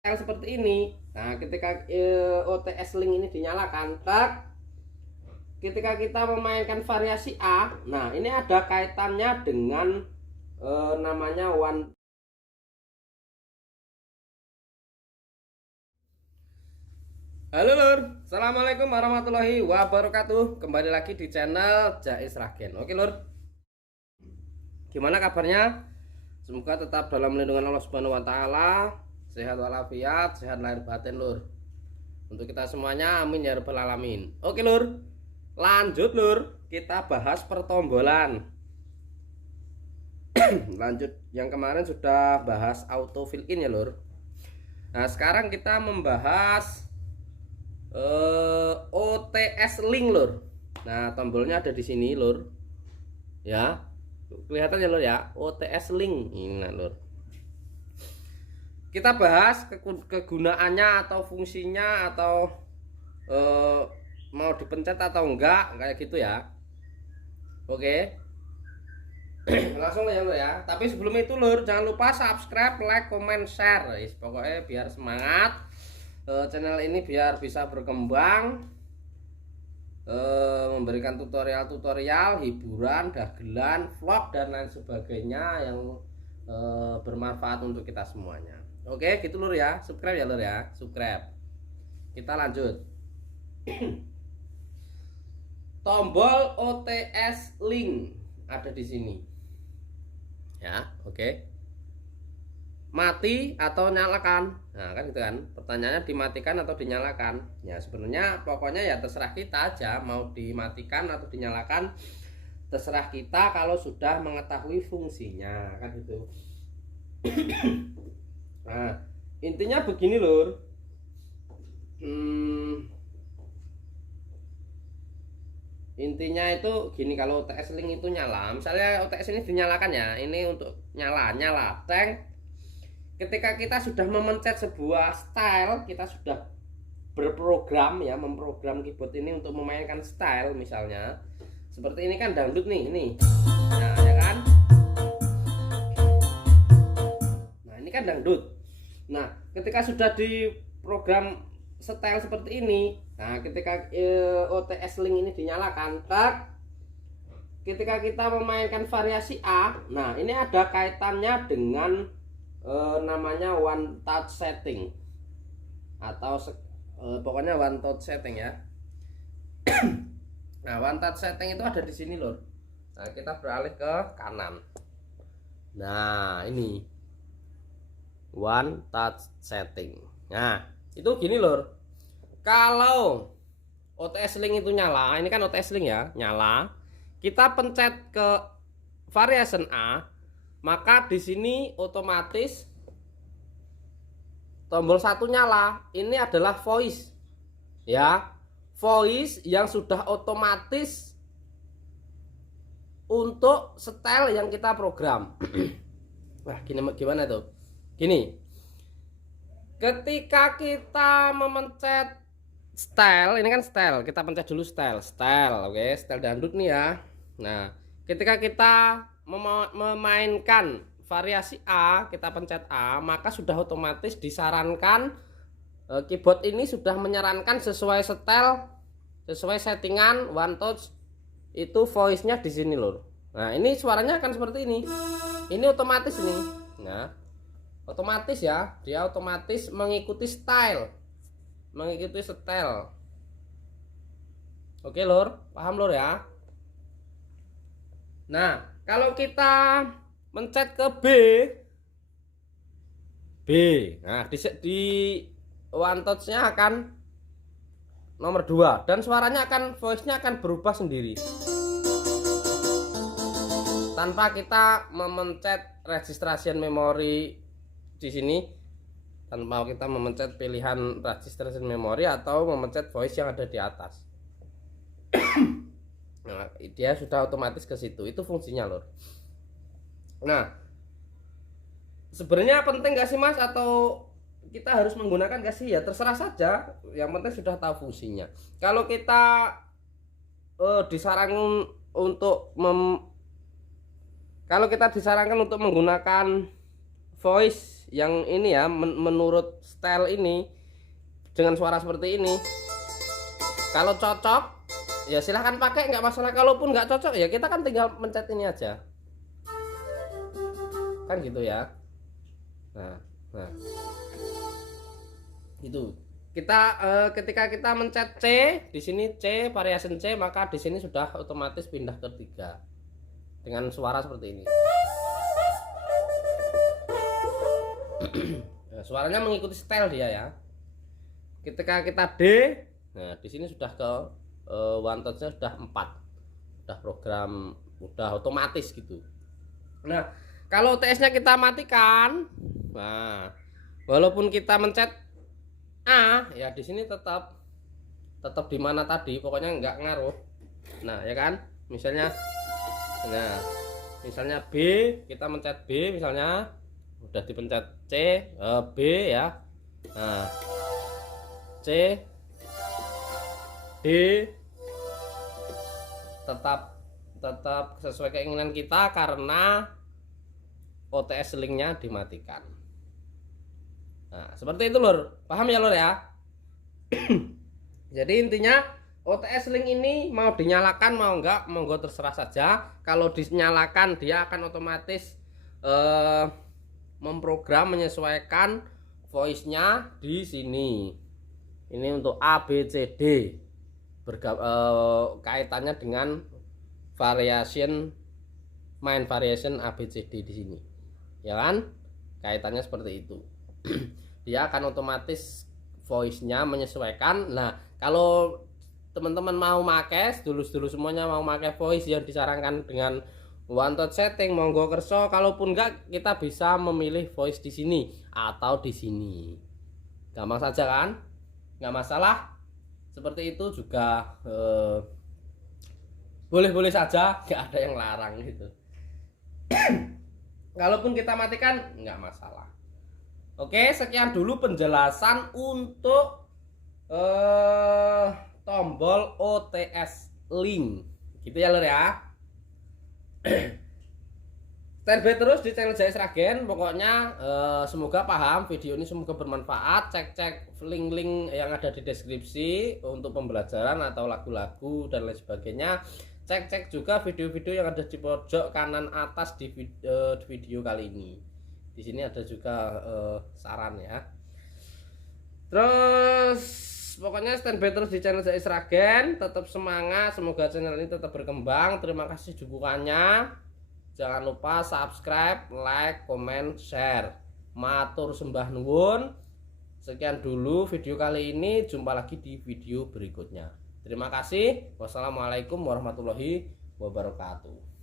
seperti ini. Nah, ketika OTS link ini dinyalakan, ketika kita memainkan variasi A, nah ini ada kaitannya dengan namanya one. Halo Lur, Assalamualaikum warahmatullahi wabarakatuh. Kembali lagi di channel Jais Ragen. Oke Lur, gimana kabarnya? Semoga tetap dalam lindungan Allah Subhanahu wa Ta'ala, sehat walafiat, sehat lahir batin Lur. Untuk kita semuanya, amin ya rabbal alamin. Oke Lur, lanjut Lur, kita bahas pertombolan. Lanjut, yang kemarin sudah bahas auto fill in ya Lur. Nah sekarang kita membahas OTS link Lur. Nah tombolnya ada di sini Lur, ya kelihatan ya Lur ya, OTS link ini Lur. Kita bahas kegunaannya atau fungsinya atau mau dipencet atau enggak kayak gitu ya. Oke. Langsung ya Lur ya. Tapi sebelum itu Lur, jangan lupa subscribe, like, comment, share. Pokoknya biar semangat channel ini biar bisa berkembang, memberikan tutorial-tutorial, hiburan, dagelan, vlog dan lain sebagainya yang bermanfaat untuk kita semuanya. Oke, gitu Lur ya. Subscribe ya Lur ya. Subscribe. Kita lanjut. Tombol OTS link ada di sini. Ya, oke. Mati atau nyalakan. Nah kan gitu kan, pertanyaannya dimatikan atau dinyalakan. Ya sebenarnya pokoknya ya terserah kita aja, mau dimatikan atau dinyalakan terserah kita kalau sudah mengetahui fungsinya kan gitu. Nah intinya begini Lur, intinya itu gini, kalau OTS link itu nyala, misalnya OTS ini dinyalakan ya, ini untuk nyala tank. Ketika kita sudah memencet sebuah style, kita sudah berprogram ya, memprogram keyboard ini untuk memainkan style. Misalnya seperti ini kan dangdut nih, ini. Nah ya kan, nah ini kan dangdut. Nah ketika sudah di program style seperti ini, nah ketika OTS link ini dinyalakan, ketika kita memainkan variasi A, nah ini ada kaitannya dengan namanya one touch setting atau pokoknya one touch setting ya. Nah one touch setting itu ada di sini Lur. Nah kita beralih ke kanan. Nah ini one touch setting. Nah itu gini Lur, kalau OTS link itu nyala, ini kan OTS link ya, nyala, kita pencet ke variation A, maka di sini otomatis tombol satu nyala. Ini adalah voice ya, voice yang sudah otomatis untuk style yang kita program. Wah gimana tuh, gini, ketika kita memencet style, ini kan style, kita pencet dulu style, oke, style dangdut nih ya. Nah ketika kita memainkan variasi A, kita pencet A, maka sudah otomatis disarankan, keyboard ini sudah menyarankan sesuai style, sesuai settingan one touch itu voice-nya di sini Lur. Nah ini suaranya akan seperti ini otomatis nih. Nah otomatis ya, dia otomatis mengikuti style, oke Lur, paham Lur ya. Nah kalau kita mencet ke B, nah di one touch-nya akan nomor 2 dan suaranya akan, voice-nya akan berubah sendiri tanpa kita memencet registration memory di sini, tanpa kita memencet pilihan registration memory atau memencet voice yang ada di atas. Nah, dia sudah otomatis ke situ. Itu fungsinya Lur. Nah, sebenarnya penting gak sih Mas, atau kita harus menggunakan gak sih? Ya terserah saja. Yang penting sudah tahu fungsinya. Kalau kita disarankan untuk menggunakan voice yang ini ya, menurut style ini dengan suara seperti ini. Kalau cocok ya silahkan pakai, nggak masalah. Kalaupun nggak cocok ya kita kan tinggal mencet ini aja, kan gitu ya. Nah itu kita ketika kita mencet C di sini, C variation C, maka di sini sudah otomatis pindah ke 3 dengan suara seperti ini. Nah, suaranya mengikuti style dia ya. Ketika kita D, nah di sini sudah ke one touch-nya sudah 4, udah program, udah otomatis gitu. Nah kalau TS-nya kita matikan, nah walaupun kita mencet A ya di sini tetap di mana tadi, pokoknya nggak ngaruh. Nah ya kan, misalnya, nah misalnya B, kita mencet B misalnya, udah dipencet C, B ya. Nah C, D tetap sesuai keinginan kita karena OTS linknya dimatikan. Nah seperti itu lur, paham ya lur ya. Jadi intinya OTS link ini mau dinyalakan mau enggak, monggo terserah saja. Kalau dinyalakan dia akan otomatis memprogram, menyesuaikan voice-nya di sini. Ini untuk A, B, C, D, kaitannya dengan variation, main variation A, B, C, D di sini, ya kan? Kaitannya seperti itu. Dia akan otomatis voice-nya menyesuaikan. Nah, kalau teman-teman mau pakai, dulu semuanya mau pakai voice yang disarankan dengan one touch setting, monggo kerso. Kalaupun enggak, kita bisa memilih voice di sini atau di sini. Gampang saja kan? Nggak masalah. Seperti itu juga boleh-boleh saja, nggak ada yang larang gitu. Kalaupun kita matikan nggak masalah. Oke, sekian dulu penjelasan untuk tombol OTS link gitu ya lor ya. Stand by terus di channel Jaya Sragen. Pokoknya semoga paham video ini, semoga bermanfaat. Cek link-link yang ada di deskripsi untuk pembelajaran atau lagu-lagu dan lain sebagainya. Cek juga video-video yang ada di pojok kanan atas di video kali ini. Di sini ada juga saran ya. Terus pokoknya stand by terus di channel Jaya Sragen. Tetap semangat, semoga channel ini tetap berkembang. Terima kasih dukungannya. Jangan lupa subscribe, like, komen, share. Matur sembah nuwun. Sekian dulu video kali ini. Jumpa lagi di video berikutnya. Terima kasih. Wassalamualaikum warahmatullahi wabarakatuh.